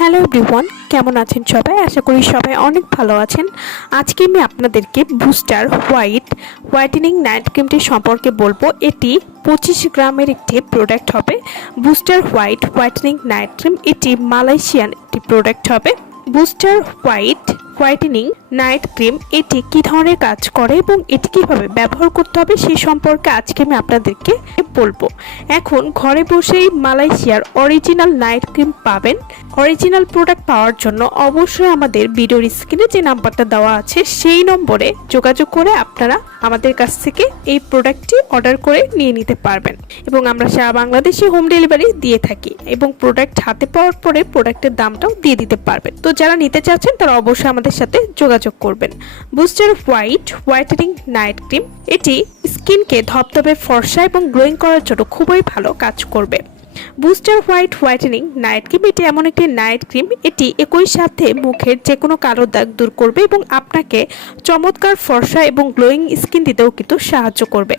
Hello everyone, কেমন আছেন সবাই? আশা করি সবাই অনেক ভালো আছেন। আজকে আমি আপনাদেরকে বুস্টার হোয়াইটেনিং নাইট ক্রিমটি সম্পর্কে বলবো। এটি 25 গ্রামের একটি প্রোডাক্ট হবে। বুস্টার হোয়াইটেনিং নাইট ক্রিম এটি মালয়েশিয়ান একটি প্রোডাক্ট হবে। বুস্টার হোয়াইটেনিং নাইট ক্রিম এটি কী ধরনের কাজ করে এবং এটি কীভাবে ব্যবহার করতে হবে সেই সম্পর্কে আজকে আমি আপনাদেরকে বলবো। এখন ঘরে বসেই মালয়েশিয়ার অরিজিনাল নাইট ক্রিম পাবেন। অরিজিনাল প্রোডাক্ট পাওয়ার জন্য অবশ্যই আমাদের ভিডিওর স্ক্রিনে যে নাম্বারটা দেওয়া আছে সেই নম্বরে যোগাযোগ করে আপনারা আমাদের কাছ থেকে এই প্রোডাক্টটি অর্ডার করে নিয়ে নিতে পারবেন এবং আমরা সারা বাংলাদেশে হোম ডেলিভারি দিয়ে থাকি এবং প্রোডাক্ট হাতে পাওয়ার পরে প্রোডাক্টের দামটাও দিয়ে দিতে পারবেন। তো যারা নিতে চাচ্ছেন তারা অবশ্যই আমাদের সাথে যোগাযোগ করবেন। বুস্টার হোয়াইটেনিং নাইট ক্রিম এটি স্কিনকে ধবধবে ফর্সা এবং গ্লোয়িং করার জন্য খুবই ভালো কাজ করবে। বুস্টার হোয়াইটেনিং নাইট ক্রিম এটি এমন একটি নাইট ক্রিম, এটি একই সাথে মুখের যে কোনো কালো দাগ দূর করবে এবং আপনাকে চমৎকার ফর্সা এবং গ্লোয়িং স্কিন দিতেও কিন্তু সাহায্য করবে।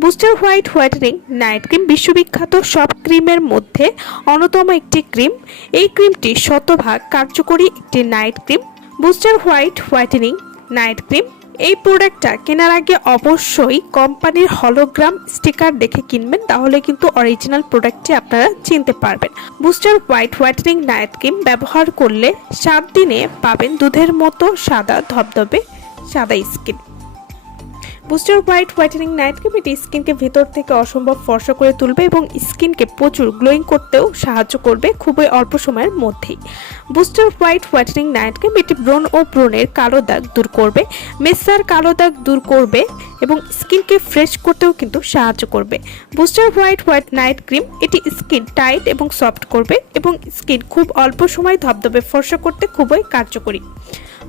বুস্টার হোয়াইটেনিং নাইট ক্রিম বিশ্ববিখ্যাত সব ক্রিমের মধ্যে অন্যতম একটি ক্রিম। এই ক্রিমটি শতভাগ কার্যকরী একটি night cream. Booster whitening night cream এই প্রোডাক্টটা কেনার আগে অবশ্যই কোম্পানির হলোগ্রাম স্টিকার দেখে কিনবেন, তাহলে কিন্তু অরিজিনাল প্রোডাক্টটি আপনারা চিনতে পারবেন। বুস্টার হোয়াইটেনিং নাইট ক্রিম ব্যবহার করলে 7 দিনে পাবেন দুধের মতো ধবধবে সাদা skin. Booster whitening night cream এটি স্কিনকে ভেতর থেকে অসম্ভব ফর্সা করে তুলবে এবং স্কিনকে প্রচুর গ্লোয়িং করতেও সাহায্য করবে খুবই অল্প সময়ের মধ্যেই। বুস্টার হোয়াইটেনিং নাইট ক্রিম এটি ব্রণ ও ব্রণের কালো দাগ দূর করবে, মেসার কালো দাগ দূর করবে এবং স্কিনকে ফ্রেশ করতেও কিন্তু সাহায্য করবে। বুস্টার হোয়াইট নাইট ক্রিম এটি স্কিন টাইট এবং সফট করবে এবং স্কিন খুব অল্প সময় ধবধবে ফর্সা করতে খুবই কার্যকরী।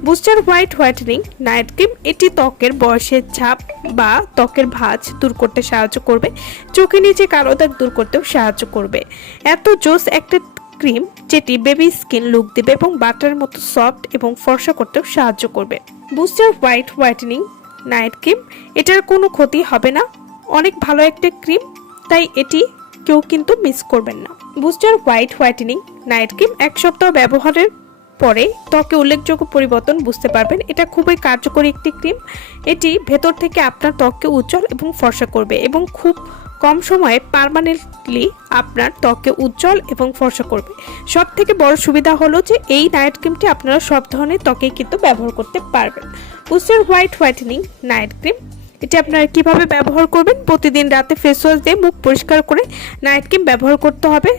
বুস্টার হোয়াইটেনিং নাইট ক্রিম এটি ত্বকের বয়সের ছাপ বা ত্বকের ভাঁজ দূর করতে সাহায্য করবে, চোখের নিচে কালো দাগ দূর করতেও সাহায্য করবে। এত জোস একটা ক্রিম যেটি বেবি স্কিন লুক দেবে এবং বাটার মতো সফট এবং ফর্সা করতেও সাহায্য করবে। বুস্টার হোয়াইটেনিং নাইট ক্রিম এটার কোনো ক্ষতি হবে না, অনেক ভালো একটা ক্রিম, তাই এটি কেউ কিন্তু মিস করবেন না। বুস্টার হোয়াইটেনিং নাইট ক্রিম 1 সপ্তাহ ব্যবহারের পরে ত্বকে উল্লেখযোগ্য পরিবর্তন বুঝতে পারবেন। এটা খুবই কার্যকরী একটি ক্রিম, এটি ভেতর থেকে আপনার ত্বককে উজ্জ্বল এবং ফর্সা করবে এবং খুব কম সময়ে পার্মানেন্টলি আপনার ত্বককে উজ্জ্বল এবং ফর্সা করবে। সব থেকে বড় সুবিধা হলো যে এই নাইট ক্রিমটি আপনারা সব ধরনের ত্বকেই কিন্তু ব্যবহার করতে পারবেন। বুস্টার হোয়াইটেনিং নাইট ক্রিম এটি আপনারা কিভাবে ব্যবহার করবেন? প্রতিদিন রাতে ফেস ওয়াশ দিয়ে মুখ পরিষ্কার করে নাইট ক্রিম ব্যবহার করতে হবে,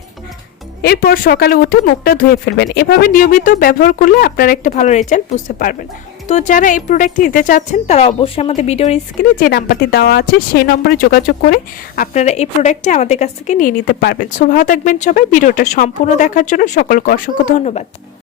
এরপর সকালে উঠে মুখটা ধুয়ে ফেলবেন। এভাবে নিয়মিত ব্যবহার করলে আপনারা একটা ভালো রেজাল্ট বুঝতে পারবেন। তো যারা এই প্রোডাক্টটি নিতে চাচ্ছেন তারা অবশ্যই আমাদের ভিডিওর স্ক্রিনে যে নাম্বারটি দেওয়া আছে সেই নম্বরে যোগাযোগ করে আপনারা এই প্রোডাক্টটি আমাদের কাছ থেকে নিয়ে নিতে পারবেন। সো ভালো থাকবেন সবাই। ভিডিওটা সম্পূর্ণ দেখার জন্য সকলকে অসংখ্য ধন্যবাদ।